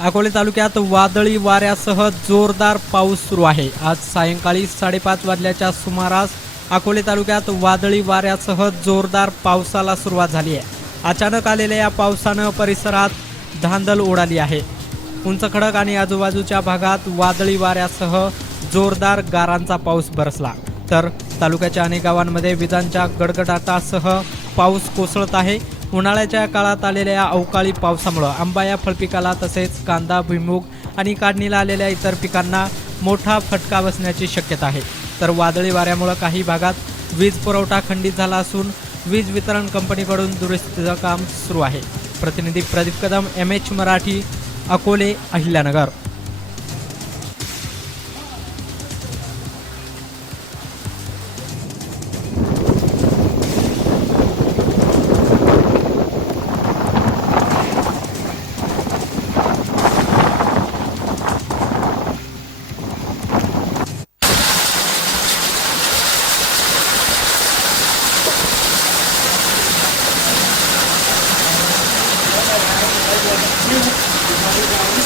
अकोले तालुक्यात वादळी वाऱ्यासह जोरदार पाऊस सुरू आहे. आज सायंकाळी साडेपाच वाजल्याच्या सुमारास अकोले तालुक्यात वादळी वाऱ्यासह जोरदार पावसाला सुरुवात झाली आहे. अचानक आलेल्या या पावसानं परिसरात धांदल उडाली आहे. उंच खडक आणि आजूबाजूच्या भागात वादळी वाऱ्यासह जोरदार गारांचा पाऊस बरसला. तर तालुक्याच्या अनेक गावांमध्ये विजांच्या गडगडाटासह पाऊस कोसळत आहे. उन्हाळ्याच्या काळात आलेल्या अवकाळी पावसामुळं आंबा या फळपिकाला तसेच कांदा भुईमूग आणि काढणीला आलेल्या इतर पिकांना मोठा फटका बसण्याची शक्यता आहे. तर वादळी वाऱ्यामुळं काही भागात वीज पुरवठा खंडित झाला असून वीज वितरण कंपनीकडून दुरुस्तीचं काम सुरू आहे. प्रतिनिधी Pradeep Kadam M H Marathi Akole Ahilyanagar. Obrigado.